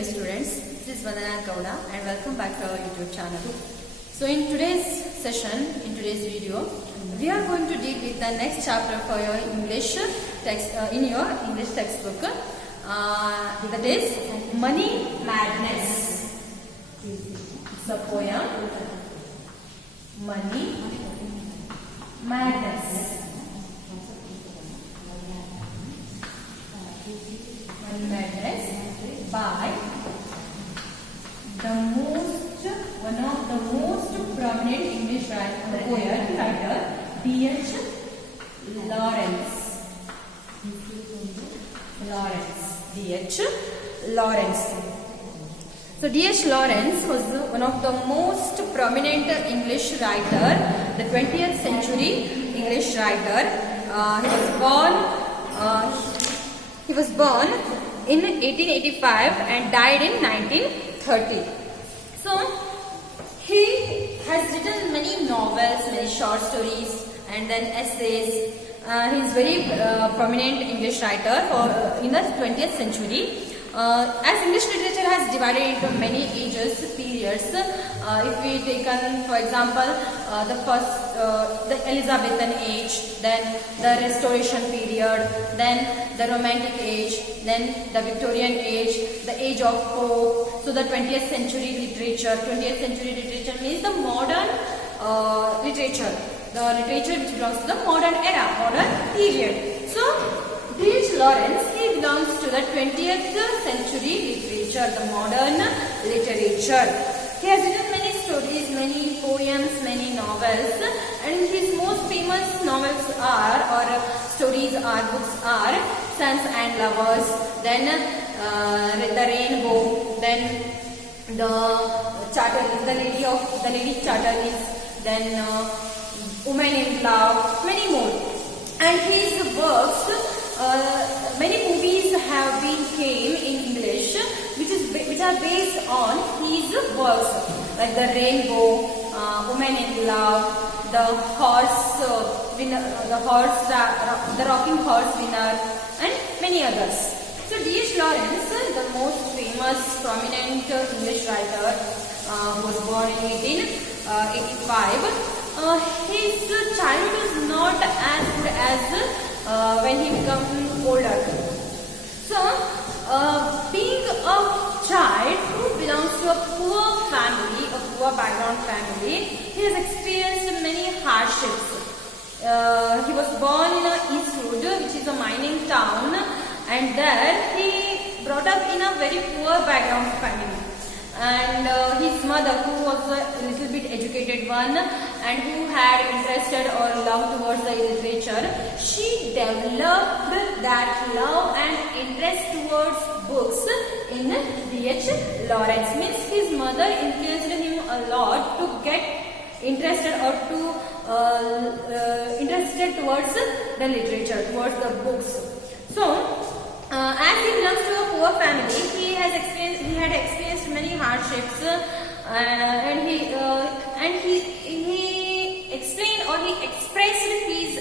dear students, this is Vandana Gowda and welcome back to our YouTube channel. So in today's session, in today's video, we are going to deal with the next chapter for your English text in your English textbook. That is Money Madness. It's a poem. Money Madness. Money Madness by one of the most prominent English writer, D.H. Lawrence. D.H. Lawrence. So D.H. Lawrence was one of the most prominent English writer, the 20th century English writer. He was born in 1885 and died in 1930. So he has written many novels, many short stories, and then essays. He is very prominent English writer in the 20th century. As English literature has divided into many ages, periods, if we take for example, the Elizabethan age, then the Restoration period, then the Romantic age, then the Victorian age, the age of Pope, so the 20th century literature. 20th century literature means the modern literature, the literature which belongs to the modern era, modern period. So D.H. Lawrence, he belongs to the 20th century literature, the modern literature. He has written many stories, many poems, many novels, and his most famous novels stories are, books are Sons and Lovers, then The Rainbow, then The Lady Chatterley's, then Woman in Love, many more. And his works, many movies have been came in English, which are based on his works, like The Rainbow, Woman in Love, The Rocking Horse Winner, and many others. So D.H. Lawrence, the most famous, prominent English writer, was born in 1885. His childhood was not as good as when he became older. So, being a child who belongs to a poor family, a poor background family, he has experienced many hardships. He was born in Eastwood, which is a mining town, and there he brought up in a very poor background family. And his mother, who was a little bit educated one and who had interested or love towards the literature, she developed that love and interest towards books in D.H. Lawrence. Means his mother influenced him a lot to get interested or to interested towards the literature, towards the books. So, as he belongs to a poor family, he had experienced many hardships, and he explained or he expressed his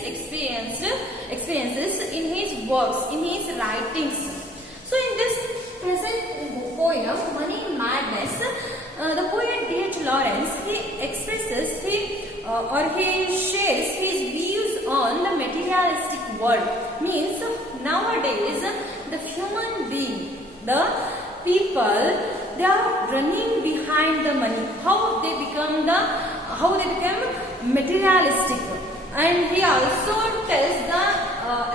experiences in his works, in his writings. So in this present poem, Money Madness, the poet D.H. Lawrence, he expresses he shares his views on the materialistic world. Means nowadays the human being, the people, they are running behind the money. How they become materialistic. And he also tells the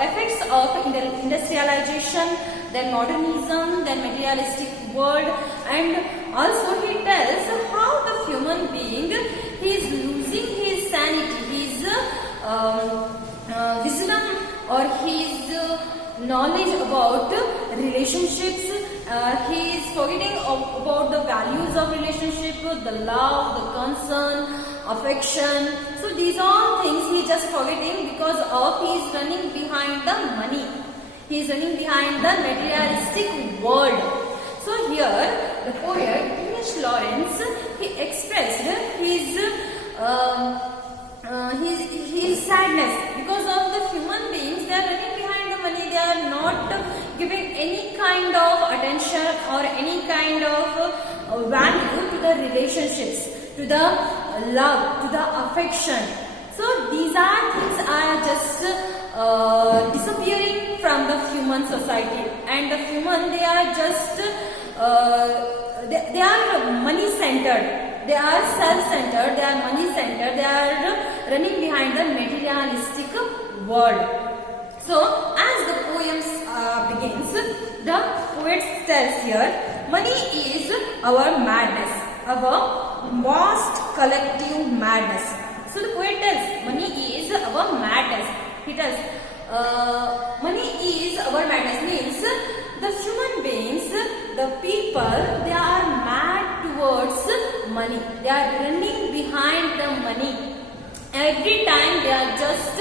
effects of industrialization, then modernism, then materialistic world, and also he tells how the human being, he is losing his sanity, his wisdom, or his knowledge about relationships. He is forgetting about the values of relationship, the love, the concern, affection. So these are things he is just forgetting because of he is running behind the money. He is running behind the materialistic world. So here the poet D.H. Lawrence, he expressed his sadness because of the human beings. They are running behind the money. they are not giving any kind of attention or any kind of value to the relationships, to the love, to the affection. So these are things are just disappearing from the human society, and the human, they are just they are money centered, they are self centered, they are money centered, they are running behind the materialistic world. So as the poems begins, the poet tells here, money is our madness, our vast collective madness. So the poet tells, money is our madness. He tells, money is our madness means the human beings, the people, they are mad towards money. They are running behind the money. Every time they are just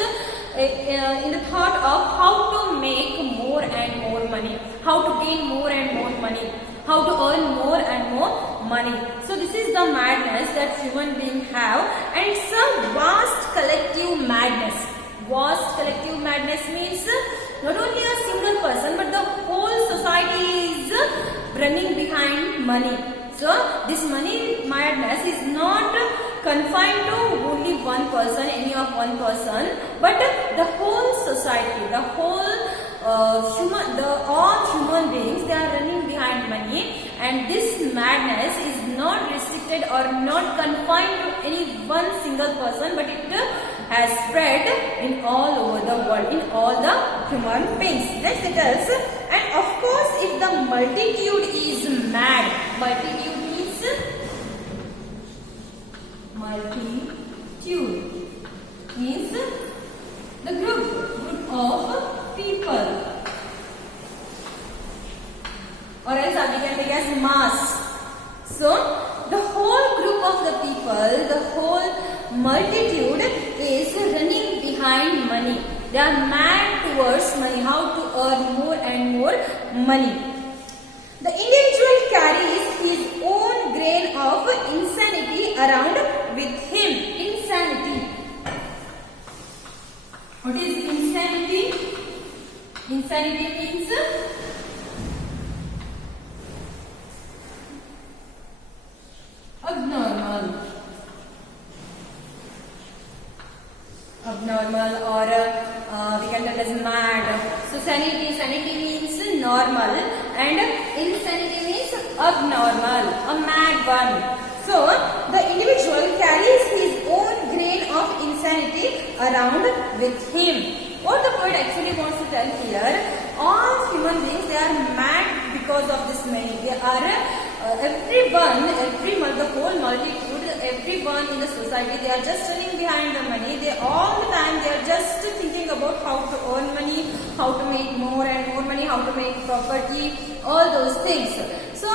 in the thought of how to make more and more money, how to gain more and more money, how to earn more and more money. So this is the madness that human beings have, and it's a vast collective madness. Vast collective madness means not only a single person, but the whole society is running behind money. So this money madness is not confined to only one person, any of one person, but the whole society, the whole all human beings, they are running behind money, and this madness is not restricted or not confined to any one single person, but it has spread in all over the world, in all the human beings. Next it tells, and of course if the multitude is mad, multitude means the group of people, or else we can take as mass. So the whole group of the people, the whole multitude is running behind money. They are mad towards money, how to earn more and more money. The individual carries his own grain of insanity around with him. Insanity. What is insanity? Insanity means abnormal. Abnormal, or we can tell as mad. So sanity means normal, and insanity means abnormal, a mad one. So the individual carries his own grain of insanity around with him. What the poet actually wants to tell here, all human beings, they are mad because of this money. They are the whole multitude, everyone in the society, they are just running behind the money. They all the time, they are just thinking about how to earn money, how to make more and more money, how to make property, all those things. So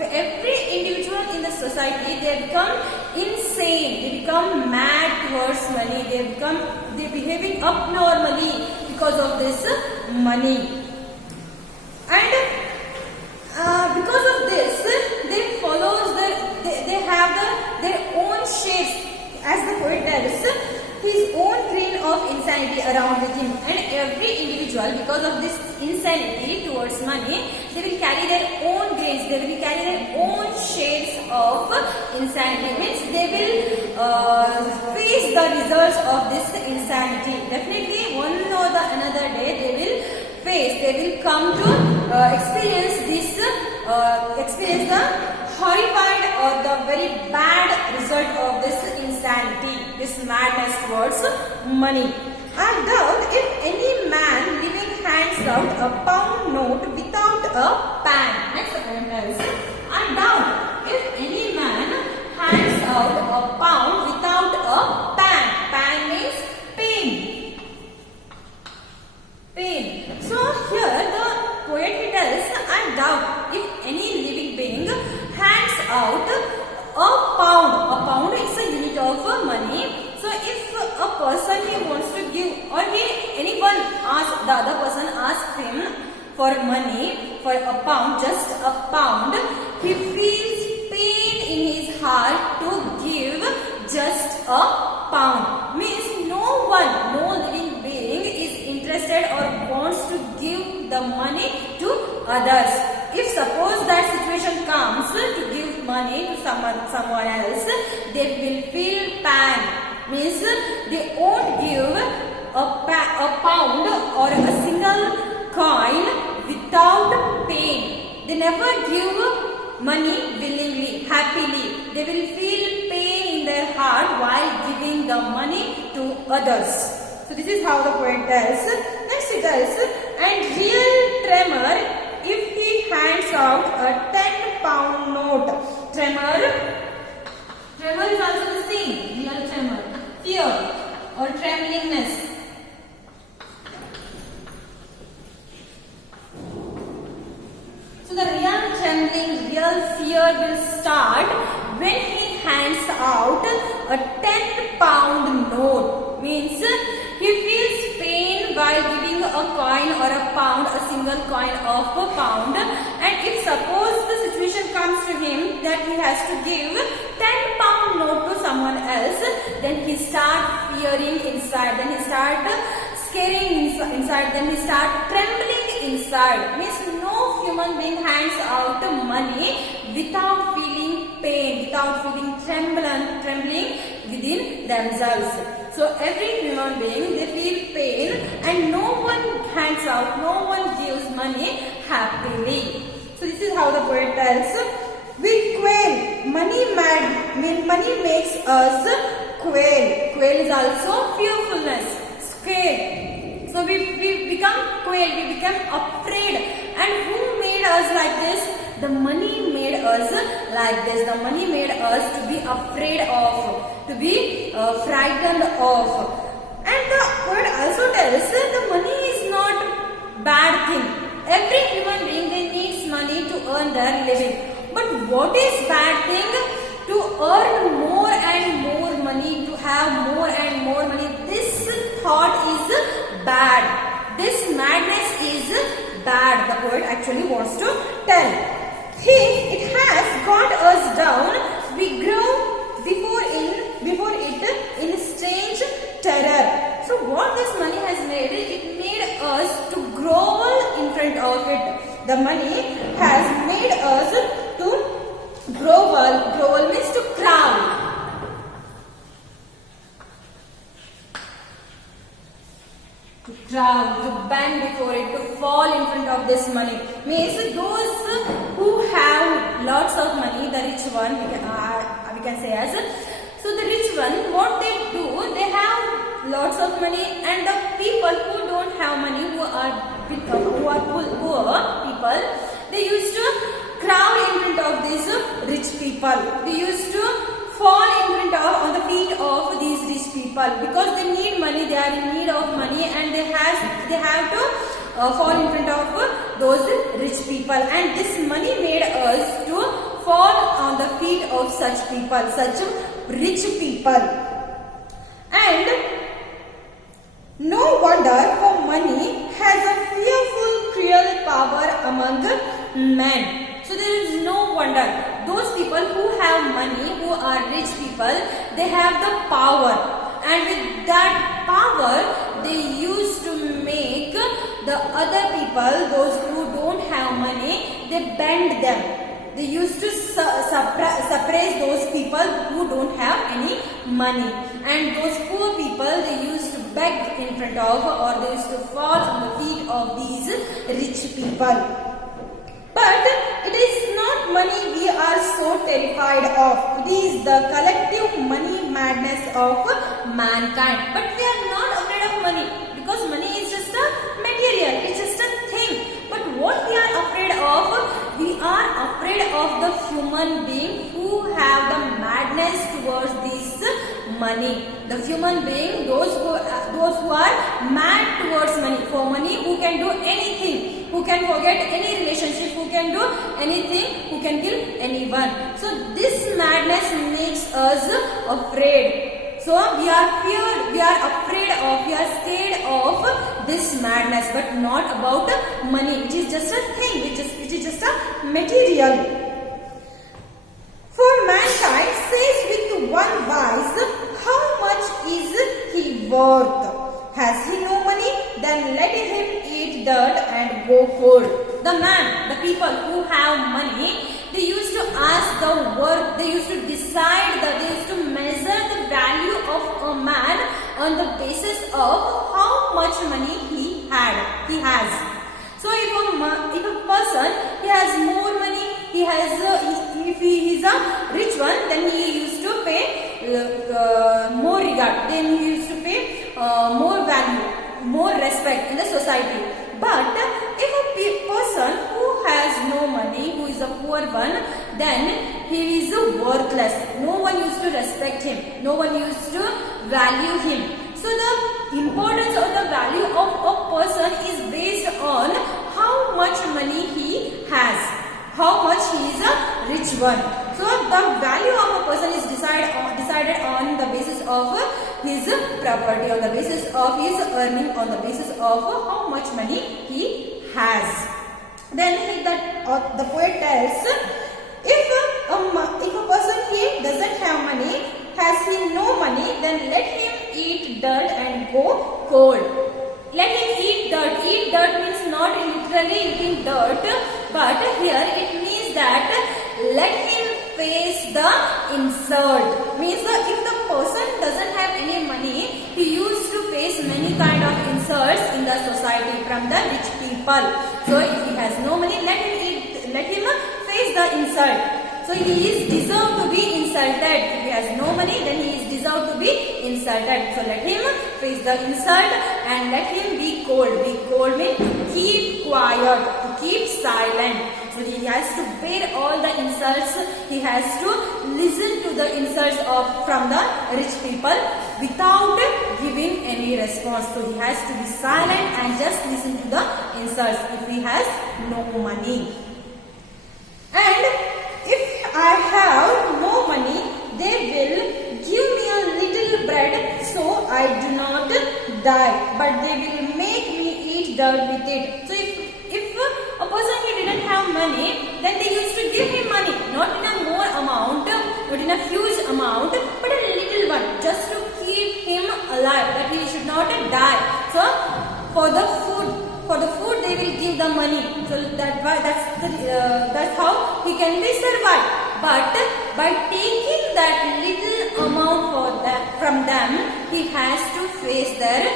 every individual in the society, they become insane, they become mad towards money, they're behaving abnormally because of this money. And because of this, they follows they have their own shapes, as the poet tells, his own grain of insanity around with him. And every individual, because of this insanity towards money, they will carry their own grains, they will carry their own shades of insanity. Means they will face the results of this insanity. Definitely one or the another day they will face, they will come to experience the horrified or the very bad result of this insanity, this madness towards money. I doubt if any man living hands out a pound note without a pan. Next sentence. I doubt if any man hands out a pound without a pan. Pan means pain. Pain. So here the poet tells, I doubt if any living being hands out a pound. A pound is a unit of money. So if a person he wants to give, or anyone asks, the other person asks him for money, for a pound, just a pound, he feels pain in his heart to give just a pound. Means no living being is interested or wants to the money to others. If suppose that situation comes to give money to someone else, they will feel pain. Means they won't give a pound or a single coin without pain. They never give money willingly, happily. They will feel pain in their heart while giving the money to others. So this is how the poet tells. Next it tells, and real tremor if he hands out a 10-pound note. Tremor is also the same. Real tremor, fear or tremblingness. So the real trembling, real fear will start when he hands out a 10-pound note. Means he feels pain while giving a coin or a pound, a single coin of a pound. And if suppose the situation comes to him that he has to give 10-pound note to someone else, then he start fearing inside. Then he start scaring inside. Then he start trembling inside. Means no human being hands out money without feeling pain, without feeling trembling within themselves. So every human being, they feel pain and no one hands out, no one gives money happily. So this is how the poet tells. We quail, money makes us quail. Quail is also fearfulness, scared. So we become quail, we become afraid. And who made us like this? The money made us like this. The money made us to be afraid of, to be frightened of. And the poet also tells the money is not bad thing. Every human being, they needs money to earn their living. But what is bad thing? To earn more and more money, to have more and more money. This thought is bad. This madness is bad. The poet actually wants to tell. It has got us down. We grow before it in strange terror. So what this money has made, it made us to grovel in front of it. The money has made us to grovel. Grovel means to crawl. To crawl, to bend before it, to fall in front of this money. Means those who have lots of money, the rich one, we can say as. So the rich one, what they do, they have lots of money, and the people who don't have money, who are poor people, they used to crawl in front of these rich people. They used to fall in front of, on the feet of these rich people, because they need money, they are in need of money, and they have to fall in front of those rich people. And this money made us to fall on the feet of such people, such rich people. And no wonder, for money has a fearful, cruel power among men. So there is no wonder. Those people who have money, who are rich people, they have the power. And with that power, they used to make the other people, those who don't have money, they bend them. They used to suppress those people who don't have any money. And those poor people, they used to beg in front of, or they used to fall on the feet of these rich people. But it is not money we are so terrified of. It is the collective money madness of mankind. But we are not afraid of money, because money is just a material, it's just a thing. But what we are afraid of? We are afraid of the human being who have the madness towards this money. The human being, those who are mad towards money, for money, who can do anything, who can forget any relationship, who can do anything, who can kill anyone. So this madness makes us afraid. So we are feared, we are afraid of, we are scared of this madness, but not about money, which is just a thing, which is just a material. For mankind says with one voice, how much is he worth? Has he no money? Then let him eat dirt and go cold. The man, the people who have money, they used to ask the worth, they used to decide that they used to measure the value of a man on the basis of how much money he has. So if a person, he has more money, if he is a rich one, then he used to pay more regard, then he used to pay more value, more respect in the society. But if a person who has no money, who is a poor one, then he is worthless. No one used to respect him. No one used to value him. So the importance of the value of a person is based on how much money he has, how much he is a rich one. So the value of a person is decided on the basis of his property, on the basis of his earning, on the basis of how much money he has. Then the poet tells, if a person he doesn't have money, has he no money, then let him eat dirt and go cold. Let him eat dirt. Eat dirt means not literally eating dirt, but here it means that let him face the insult. Means that if the person doesn't have any money, he used to face many kind of insults in the society from the rich people. So if he has no money, let him face the insult. So he is deserved to be insulted. If he has no money, then he is deserved to be insulted. So let him face the insult and let him be cold. Be cold means to keep quiet, to keep silent. So he has to bear all the insults. He has to listen to the insults from the rich people without giving any response. So he has to be silent and just listen to the insults if he has no money. And if I have no money, they will give me a little bread so I do not die, but they will make me eat dirt with it. So if a person he didn't have money, then they used to give him money, not in a more amount, not in a huge amount, but a little one, just to keep him alive, that he should not die. So for the food they will give the money. So that's how he can be survived. But by taking that little amount from them, he has to face their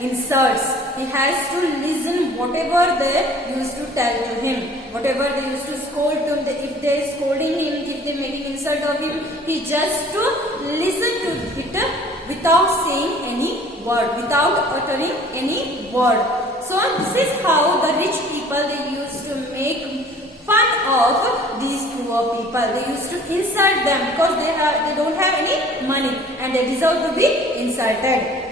insults. He has to listen whatever they used to tell to him, whatever they used to scold to him. If they are scolding him, if they are making insult of him, he just to listen to it without saying any word, without uttering any word. So this is how the rich people, they used to make fun of these poor people. They used to insult them because they don't have any money and they deserve to be insulted.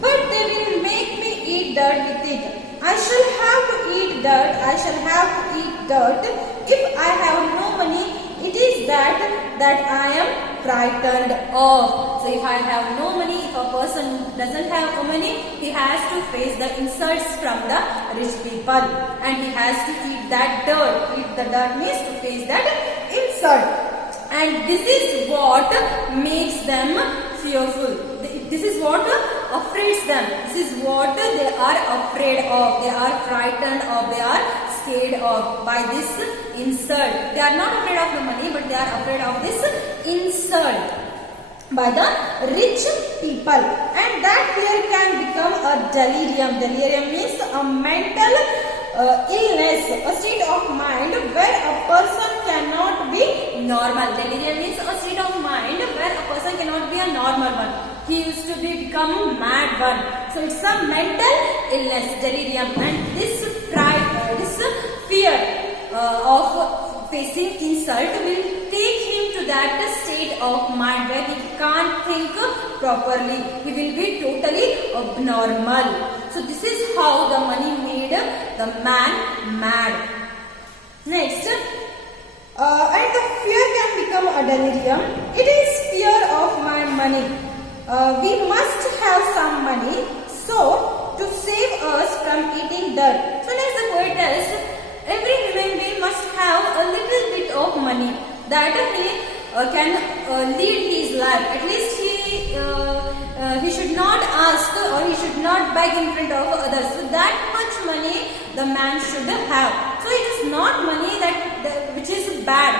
But they will make me eat dirt with it. I shall have to eat dirt. I shall have to eat dirt. If I have no money, it is that I am frightened of. So if I have no money, if a person doesn't have money, he has to face the insults from the rich people and he has to eat that dirt. Eat the dirt means to face that insult. And this is what makes them fearful. This is what affraids them. This is what they are afraid of. They are frightened of. They are scared of by this insult. They are not afraid of the money, but they are afraid of this insult by the rich people. And that fear can become a delirium. Delirium means a mental illness, a state of mind where a person cannot be normal. Delirium means a state of mind where a person cannot be a normal one. He used to become mad one. So it's a mental illness, delirium, and this fear of facing insult will take him to that state of mind where he can't think properly. He will be totally abnormal. So this is how the money made the man mad. Next, and the fear can become a delirium. It is fear of my money. We must have some money so to save us from eating dirt. So next the poet tells, every human being must have a little bit of money that he can lead his life. At least he should not ask or he should not beg in front of others. So that much money the man should have. So it is not money which is bad.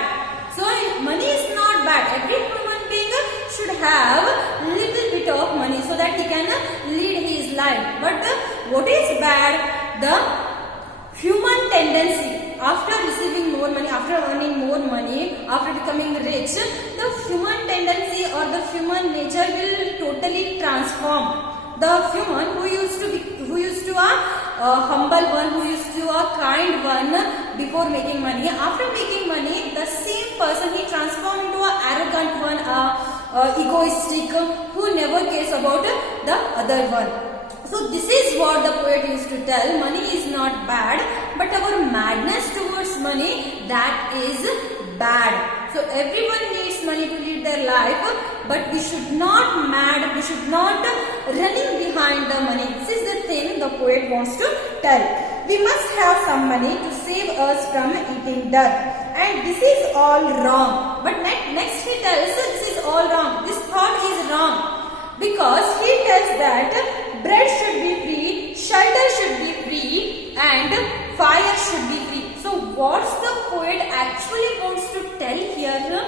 So money is not bad. Every human being should have little bit of money so that he can lead his life. But what is bad? The human tendency. After receiving more money, after earning more money, after becoming rich, the human tendency or the human nature will totally transform. The human who used to a humble one, who used to a kind one before making money, after making money, the same person he transformed into a arrogant one, egoistic, who never cares about the other one. So this is what the poet used to tell. Money is not bad, but our madness towards money, that is bad. So everyone needs money to lead their life, but we should not mad, we should not running behind the money. This is the thing the poet wants to tell. We must have some money to save us from eating dirt. And this is all wrong. But next he tells this is all wrong. This thought is wrong. Because he tells that bread should be free, shelter should be free, and fire should be free. So what's the poet actually wants to tell here?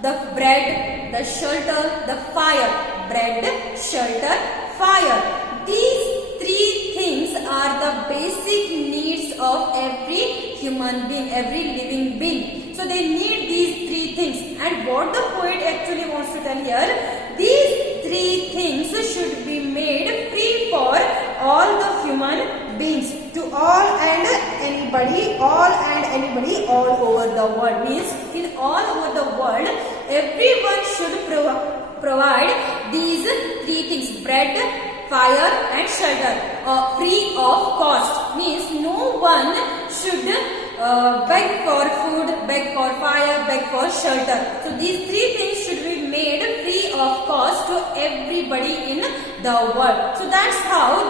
The bread, the shelter, the fire. Bread, shelter, fire. These three things are the basic needs of every human being, every living being. So they need these three things. And what the poet actually wants to tell here, these three things should be made free for all the human beings, to all and anybody, all over the world. Means in all over the world, everyone should provide these three things: bread, fire, and shelter, free of cost. Means no one should beg for food, beg for fire, beg for shelter. So these three things should be made free of cost to everybody in the world. So that's how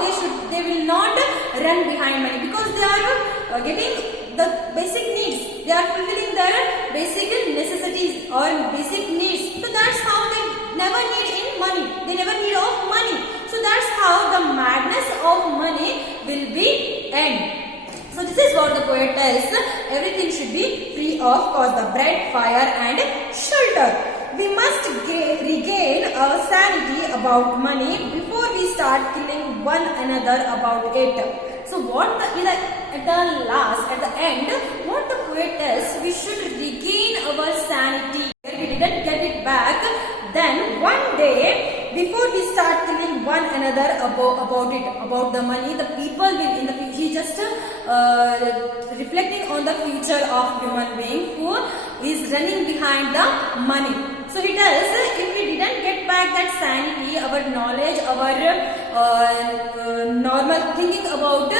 they will not run behind money, because they are getting the basic needs. They are fulfilling their basic necessities or basic needs. So that's how they never need in money. They never need of money. So that's how the madness of money will be end. So this is what the poet tells. Everything should be free of cost. The bread, fire, and shelter. We must regain our sanity about money before we start killing one another about it. So what at the end, what the poet tells, we should regain our sanity. If we didn't get it back, then one day, before we start killing one another about the money, the people will in the future, he just reflecting on the future of human being who is running behind the money. So he tells, if we didn't get back that sanity, our knowledge, our normal thinking about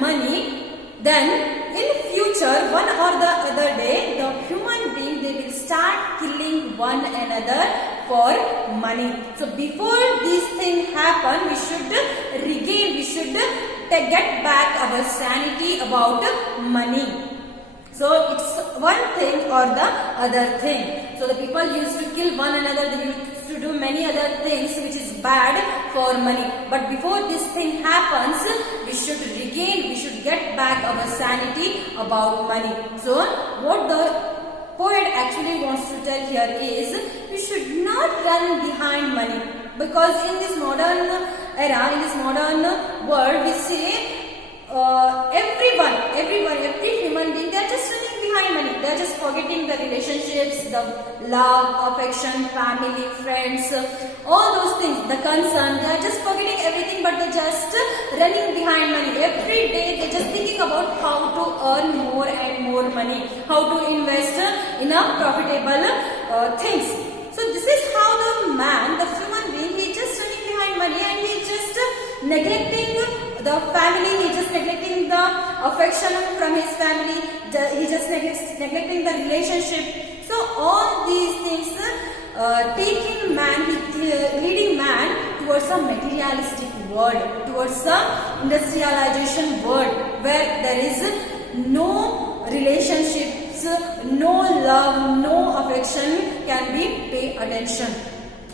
money, then in future, one or the other day, the human being, they will start killing one another for money. So before these things happen, we should regain, we should get back our sanity about money. So it's one thing or the other thing. So the people used to kill one another, they used to do many other things which is bad for money. But before this thing happens, we should regain, we should get back our sanity about money. So what the poet actually wants to tell here is, we should not run behind money. Because in this modern era, in this modern world, we say every human being, they are just running behind money. They are just forgetting the relationships, the love, affection, family, friends, all those things, the concern. They are just forgetting everything, but they are just running behind money. Every day, they are just thinking about how to earn more and more money, how to invest in a profitable things. So this is how the man, the human being, he is just running behind money, and he is just neglecting the family, he is just neglecting the affection from his family, he just neglecting the relationship. So all these things leading man towards a materialistic world, towards a industrialization world where there is no relationships, no love, no affection can be paid attention.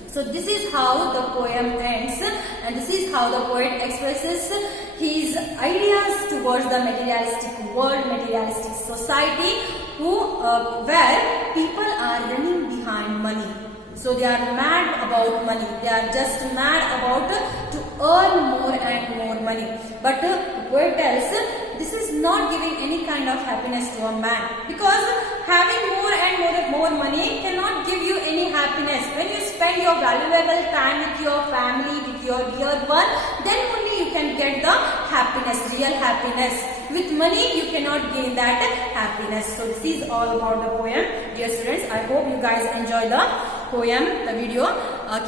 So this is how the poem ends. and this is how the poet expresses his ideas towards the materialistic world, materialistic society, where people are running behind money. So they are mad about money. They are just mad about to earn more and more money. But the poet tells this is not giving any kind of happiness to a man, because having more and more money cannot give you any happiness. When you spend your valuable time with your family, with your dear one, then only you can get the happiness, real happiness. With money you cannot gain that happiness. So this is all about the poem. Dear students, I hope you guys enjoy the poem, the video.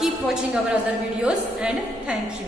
Keep watching our other videos, and thank you.